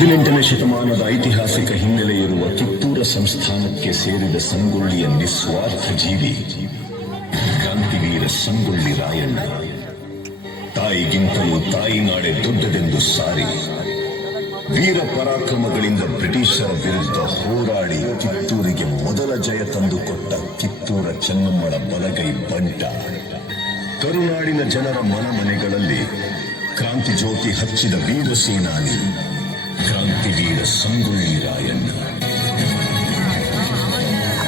18ನೇ ಶತಮಾನದ ಐತಿಹಾಸಿಕ ಹಿನ್ನೆಲೆ ಇರುವ ಕಿತ್ತೂರ ಸಂಸ್ಥಾನಕ್ಕೆ ಸೇರಿದ ಸಂಗೊಳ್ಳಿಯ ನಿಸ್ವಾರ್ಥ ಜೀವಿ ಕ್ರಾಂತಿವೀರ ಸಂಗೊಳ್ಳಿ ರಾಯಣ್ಣ. ತಾಯಿಗಿಂತಲೂ ತಾಯಿ ನಾಡೆ ದೊಡ್ಡದೆಂದು ಸಾರಿ ವೀರ ಪರಾಕ್ರಮಗಳಿಂದ ಬ್ರಿಟಿಷರ ವಿರುದ್ಧ ಹೋರಾಡಿ ಕಿತ್ತೂರಿಗೆ ಮೊದಲ ಜಯ ತಂದುಕೊಟ್ಟ ಕಿತ್ತೂರ ಚೆನ್ನಮ್ಮಳ ಬಲಗೈ ಬಂಟ. ಕರುನಾಡಿನ ಜನರ ಮನೆಗಳಲ್ಲಿ ಕ್ರಾಂತಿ ಜ್ಯೋತಿ ಹಚ್ಚಿದ ವೀರ ಸೇನಾನಿ ಕ್ರಾಂತಿವೀರ ಸಂಗೊಳ್ಳಿ ರಾಯಣ್ಣ.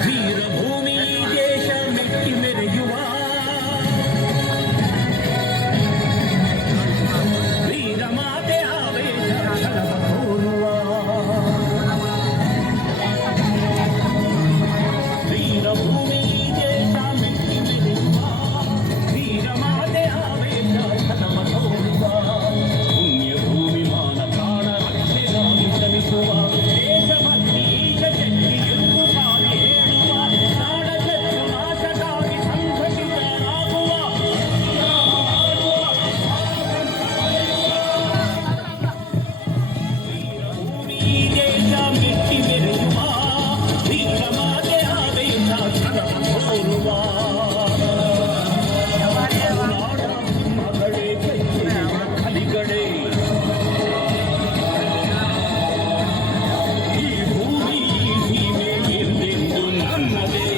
ವೀರಭೂಮಿ ದೇಶ ಮೆಟ್ಟಿ ಮೆರೆಯುವ ವೀರ ಮಾತೆ ಆವೇಶ ತೋರುವ ವೀರಭೂಮಿ ದೇಶ ಮೆಟ್ಟಿ ಮೆರೆಯುವ ವೀರ ಮಾತೆ ಆವೇಶ ತೋರುವ ಪುಣ್ಯಭೂಮಿ ಮಾನ ಪ್ರಾಣ ರಕ್ಷೆಗಾಗಿ ಶ್ರಮಿಸುವ ದೇಶಭಕ್ತಿ ಶಕ್ತಿ ಎಂದು ಸಾರಿ ಹೇಳುವ ನಾಡಶತ್ರು ನಾಶಕ್ಕಾಗಿ ಸಂಘಟಿತರಾಗುವ ವೀರಭೂಮಿ ದೇಶ ಮೆಟ್ಟಿ ಮೆರೆಯುವ ವೀರ ಮಾತೆ ಆವೇಶ ತೋರುವ ನಾಡ ಮಗಳೇ ಕೈಯ ಕಲಿಗಡೆ ಈ ಭೂಮಿ ಈ ಸೀಮೆ ಎಂದೆಂದು ನನ್ನದೇ.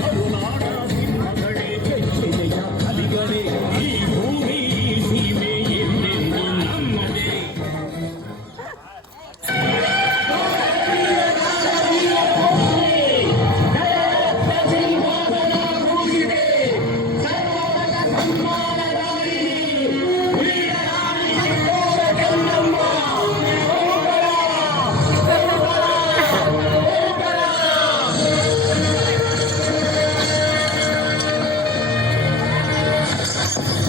ಕರುನಾಡ ಸಿಂಹಗಳೇ ಕೆಚ್ಚೆದೆಯ ಕಲಿಗಡೆ ಈ ಭೂಮಿ ಈ ಸೀಮೆ ಎಂದೆಂದು ನನ್ನದೇ.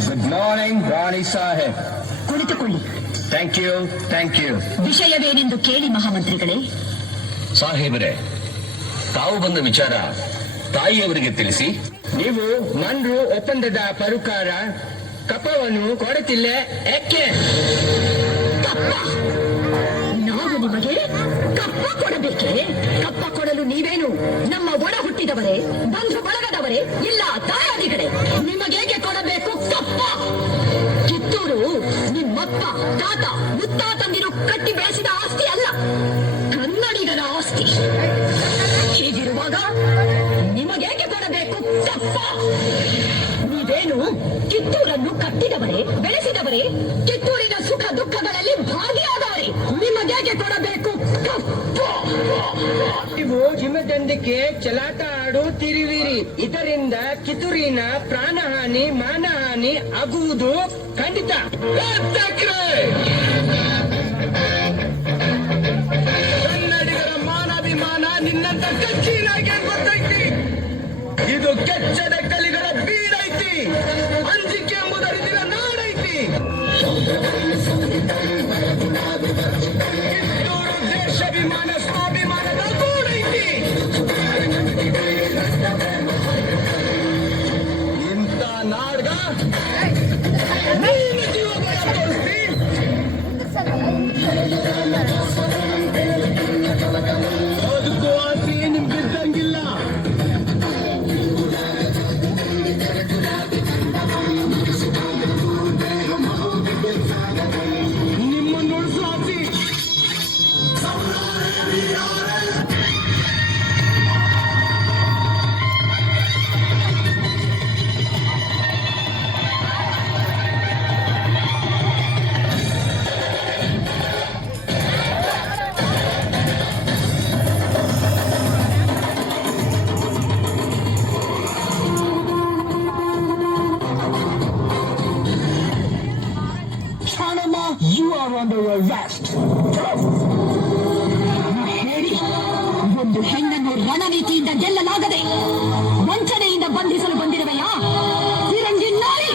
ಗುಡ್ ಮಾರ್ನಿಂಗ್ ರಾಣಿ ಸಾಹೇಬ್. ಕುಳಿತುಕೊಳ್ಳಿ. Thank you. ವಿಷಯವೇನೆಂದು ಕೇಳಿ ಮಹಾಮಂತ್ರಿಗಳೇ. ಸಾಹೇಬರೇ, ತಾವು ಬಂದ ವಿಚಾರ ತಾಯಿಯವರಿಗೆ ತಿಳಿಸಿ. ನೀವು ಮನ್ರು ಒಪ್ಪಂದದ ಪ್ರಕಾರ ಕಪ್ಪವನ್ನು ಕೊಡುತ್ತಿಲ್ಲ ಏಕೆ? ಕಪ್ಪ? ನಾವು ನಿಮಗೆ ಕಪ್ಪ ಕೊಡಬೇಕೆ? ಕಪ್ಪ ಕೊಡಲು ನೀವೇನು ನಮ್ಮ ಒಡ ಹುಟ್ಟಿದವರೇ, ಬಂಧು ಬಳಗದವರೇ, ಇಲ್ಲ ತಾಯಾದಿಗಳೇ? ನಿಮಗೇಗೆ ಕೊಡಬೇಕು ಕಪ್ಪ? ಕಿತ್ತೂರು ನಿಮ್ಮಪ್ಪ ತಾತ ಮುತ್ತಾತಂದಿರು ಕಟ್ಟಿ ಬೆಳೆಸಿದ ಆಸ್ತಿ ಅಲ್ಲ, ಕನ್ನಡಿಗರ ಆಸ್ತಿ. ಹೀಗಿರುವಾಗ ನಿಮಗೇಗೆ ಕೊಡಬೇಕು ಕಪ್ಪ? ನೀವೇನು ಕಿತ್ತೂರನ್ನು ಕಟ್ಟಿದವರೇ, ಬೆಳೆಸಿದವರೇ, ಕಿತ್ತೂರಿನ ಸುಖ ದುಃಖಗಳಲ್ಲಿ ಭಾಗಿಯಾದವರೇ. ನಿಮಗೇಗೆ ಕೊಡಬೇಕು ಕಪ್ಪ? ನೀವು ಹಿಮದಂಡಕ್ಕೆ ಚಲಾಟ ಆಡುತ್ತಿರುವಿರಿ. ಇದರಿಂದ ಕಿತ್ತೂರಿನ ಪ್ರಾಣಹಾನಿ ಮಾನಹಾನಿ ಆಗುವುದು ಖಂಡಿತ. ಕನ್ನಡಿಗರ ಮಾನಾಭಿಮಾನ ನಿನ್ನಂತ ಕಚ್ಚಿನಾಗೆ ಗೊತ್ತೈತಿ. ಇದು ಕೆಚ್ಚದ ಕಲಿಗಳ ಬೀಡೈತಿ. ಅಂಜಿಕೆ ಎಂಬುದರಿಂದ ನಾಡೈತಿ. ಕಿತ್ತೂರು ದೇಶಾಭಿಮಾನ ಸ್ವಾಭಿಮಾನದ ಗೂಡೈತಿ. ಇಂಥ ನಾಡ್ಗ ನೀನು ಜೀವಗಳ ತೋರಿಸಿ. ಬದುಕುವ ಆಸೆ ನಿಮ್ಗಿದ್ದಂಗಿಲ್ಲ. ನಿಮ್ಮನ್ನು ಉಳಿಸುವ ಆಸೆ. You are under arrest. ಹೇಳಿ, ಒಂದು ಹೆಣ್ಣನ್ನು ರಣನೀತಿಯಿಂದ ಗೆಲ್ಲಲಾಗದೆ ವಂಚನೆಯಿಂದ ಬಂಧಿಸಲು ಬಂದಿರುವೆಯಾ ಫಿರಂಗಿ ನಾಯಿ?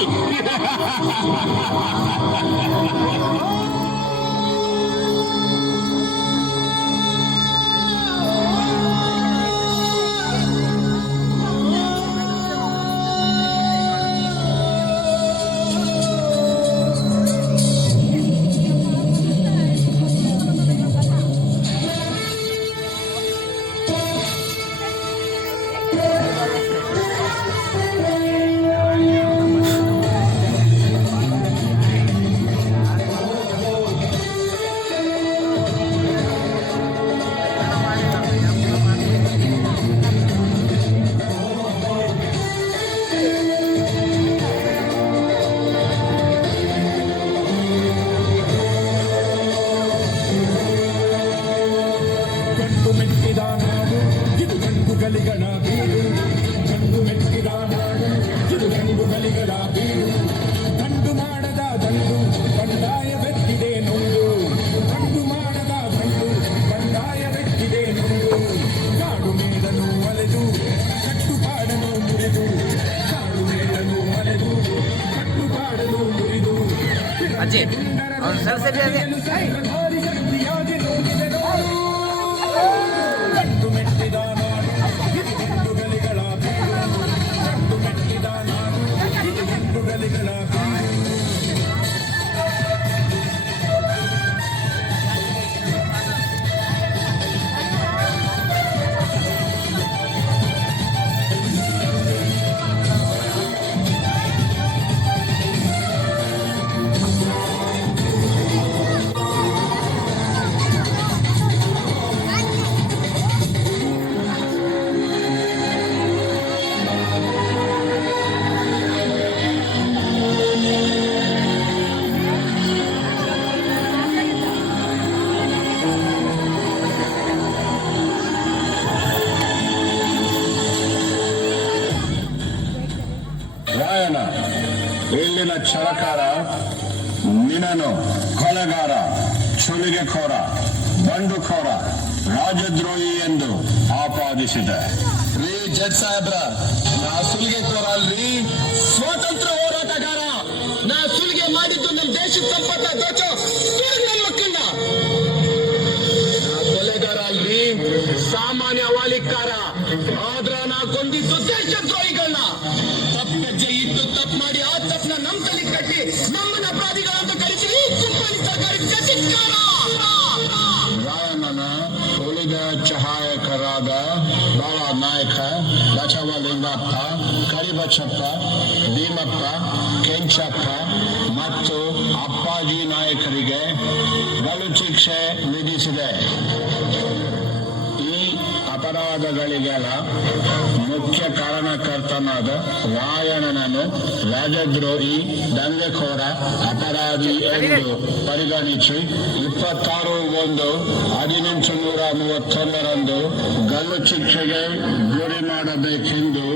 ಅಜ್ಜಿ ಅವ್ನು ಸರಿ ಅದೇ ರಾಯಣ ಇಲ್ಲಿನ ಛಲಕಾರ ನಿನ್ನನು ಕೊಲೆಗಾರ ಸುಲಿಗೆಖೋರ ಬಂಡುಖೋರ ರಾಜದ್ರೋಹಿ ಎಂದು ಆಪಾದಿಸಿದೆ. ರೀ ಜಡ್ ಸಾಹೇಬ್ರ, ನಾ ಸುಲಿಗೆಕೋರ ಅಲ್ರಿ, ಸ್ವಾತಂತ್ರ್ಯ ಹೋರಾಟಗಾರ. ನಾ ಸುಲಿಗೆ ಮಾಡಿದ್ದು ನಮ್ಮ ದೇಶದ ಸಂಪತ್ತ ದೋಚೋ ನನ್ನ ಮಕ್ಕಳನ್ನ. ನಾ ಕೊಲೆಗಾರ ಅಲ್ರಿ, ಸಾಮಾನ್ಯ ವಾಲಿಕಾರ. ಆದ್ರ ನಾ ಕೊಂದಿದ್ದು ದೇಶದ್ರೋಹಿಗಳನ್ನ. ತಪ್ಪಜ್ಜೆ ಇದ್ದು ತಪ್ಪು ಮಾಡಿ ಆ ತಪ್ಪನ್ನ ನಮ್ ತಲೆ ಕಟ್ಟಿ ನಮ್ಮನ್ನ ಅಪರಾಧಿಗಳಂತ ಕರಿತೀವಿ. ಕುಂಪಣಿ ಸರ್ಕಾರಕ್ಕೆ ಧಿಕ್ಕಾರ. ರಾಯಣ್ಣನ ಉಳಿದ ಸಹಾಯಕರಾದ ಬಾಳ ನಾಯಕ, ಬಸವಲಿಂಗಪ್ಪ, ಕರಿಬಚ್ಚಪ್ಪ, ಭೀಮಪ್ಪ, ಕೆಂಚಪ್ಪ ಮತ್ತು ಅಪ್ಪಾಜಿ ನಾಯಕರಿಗೆ ಗಲ್ಲು ಶಿಕ್ಷೆ ವಿಧಿಸಿದೆ. ಈ ಅಪರಾಧಗಳಿಗೆಲ್ಲ ಮುಖ್ಯ ಕಾರಣಕರ್ತನಾದ ರಾಯಣ್ಣನನ್ನು ರಾಜದ್ರೋಹಿ, ದಂಗೆಖೋರ, ಅಪರಾಧಿ ಎಂದು ಪರಿಗಣಿಸಿ 26/1/1831 ಗಲ್ಲು ಶಿಕ್ಷೆಗೆ ಗುರಿ ಮಾಡಬೇಕೆಂದು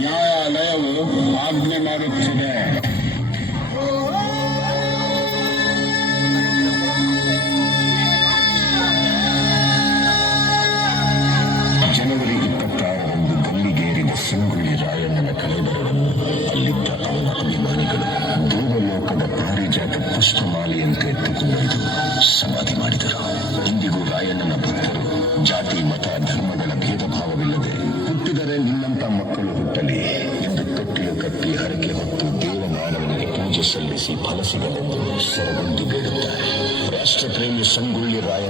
ನ್ಯಾಯಾಲಯವು ಆಜ್ಞೆ ಮಾಡುತ್ತಿದೆ. ಜನವರಿ 26ರಂದು ಗಲ್ಲಿಗೇರಿದ ಸಂಗೊಳ್ಳಿ ರಾಯಣ್ಣನ ಕಳೆಬರವನ್ನು ಅಲ್ಲಿದ್ದ ಅವನ ಅಭಿಮಾನಿಗಳು ದೇವಲೋಕದ ಪಾರಿಜಾತ ಪುಷ್ಪಮಾಲೆಯಂತೆ ಎತ್ತುಕೊಂಡೊಯ್ದು ಸಮಾಧಿ ಮಾಡಿದರು. ಇಂದಿಗೂ ರಾಯಣ್ಣನ ಭಕ್ತರು ಜಾತಿ, ಮತ, ಧರ್ಮಗಳ ಭೇದ ಭಾವವಿಲ್ಲದೆ ಹುಟ್ಟಿದರೆ ನಿನ್ನಂತ ಮಕ್ಕಳು ಹುಟ್ಟಲಿ ಎಂದು ತೊಟ್ಟಿಲು ಕಟ್ಟಿ ಹರಕೆ ಹೊತ್ತು ದೇವಮಾನವನಿಗೆ ಪೂಜೆ ಸಲ್ಲಿಸಿ ಫಲ ಸಿಗಲೆಂದು ಸರಗೊಂಡಿ ಬೇಡುತ್ತಾರೆ. ರಾಷ್ಟ್ರಪ್ರೇಮಿ ಸಂಗೊಳ್ಳಿ ರಾಯ